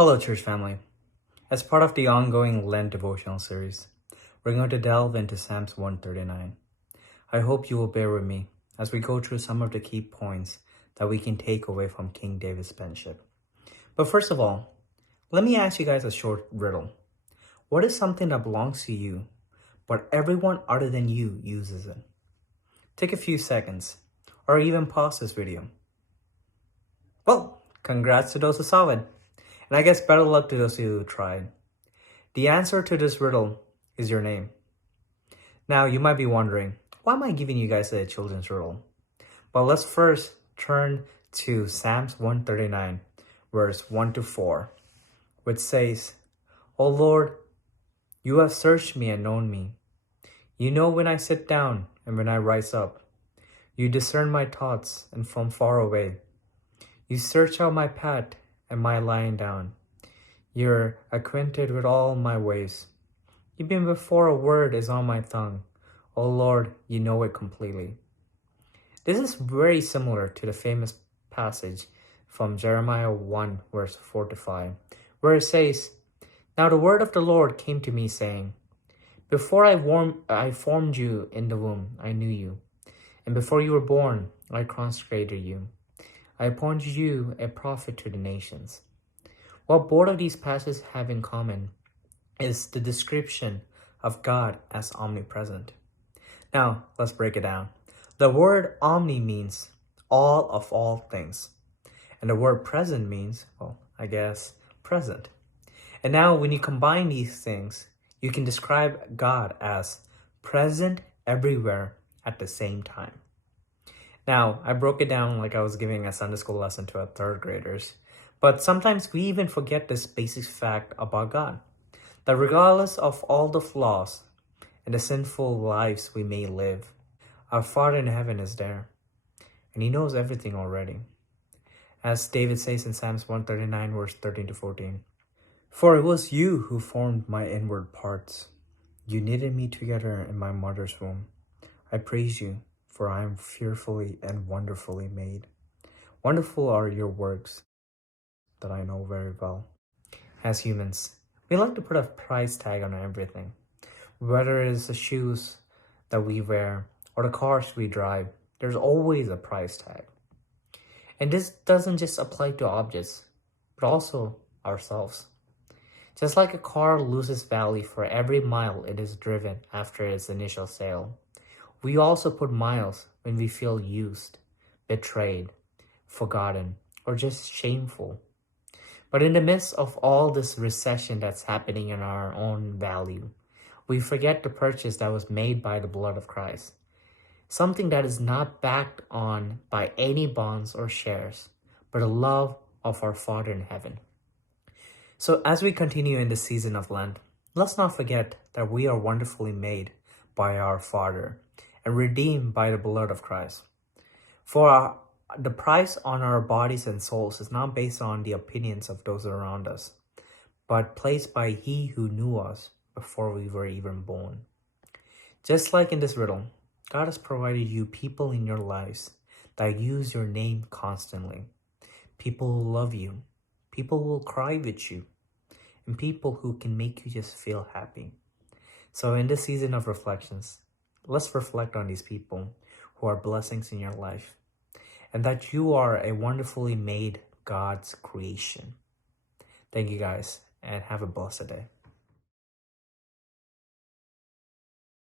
Hello, church family. As part of the ongoing Lent Devotional series, we're going to delve into Psalms 139. I hope you will bear with me as we go through some of the key points that we can take away from King David's penmanship. But first of all, let me ask you guys a short riddle. What is something that belongs to you, but everyone other than you uses it? Take a few seconds, or even pause this video. Well, congrats to those who solved it. And I guess better luck to those who tried. The answer to this riddle is your name. Now, you might be wondering, why am I giving you guys a children's riddle? Well, let's first turn to Psalms 139, verse 1 to 4, which says, O Lord, you have searched me and known me. You know when I sit down and when I rise up. You discern my thoughts and from far away. You search out my path and my lying down. You're acquainted with all my ways. Even before a word is on my tongue, O Lord, you know it completely. This is very similar to the famous passage from Jeremiah 1, verse 4 to 5, where it says, Now the word of the Lord came to me, saying, Before I formed you in the womb, I knew you. And before you were born, I consecrated you. I appointed you a prophet to the nations. What both of these passages have in common is the description of God as omnipresent. Now, let's break it down. The word omni means all of all things. And the word present means, well, I guess, present. And now when you combine these things, you can describe God as present everywhere at the same time. Now, I broke it down like I was giving a Sunday school lesson to our third graders, but sometimes we even forget this basic fact about God, that regardless of all the flaws and the sinful lives we may live, our Father in heaven is there, and He knows everything already. As David says in Psalms 139, verse 13 to 14, For it was you who formed my inward parts. You knitted me together in my mother's womb. I praise you, for I am fearfully and wonderfully made. Wonderful are your works that I know very well. As humans, we like to put a price tag on everything. Whether it is the shoes that we wear or the cars we drive, there's always a price tag. And this doesn't just apply to objects, but also ourselves. Just like a car loses value for every mile it is driven after its initial sale, we also put miles when we feel used, betrayed, forgotten, or just shameful. But in the midst of all this recession that's happening in our own value, we forget the purchase that was made by the blood of Christ. Something that is not backed on by any bonds or shares, but the love of our Father in heaven. So as we continue in the season of Lent, let's not forget that we are wonderfully made by our Father and redeemed by the blood of Christ. For the price on our bodies and souls is not based on the opinions of those around us, but placed by He who knew us before we were even born. Just like in this riddle, God has provided you people in your lives that use your name constantly. People who love you, people who will cry with you, and people who can make you just feel happy. So in this season of reflections, let's reflect on these people who are blessings in your life, and that you are a wonderfully made God's creation. Thank you guys, and have a blessed day.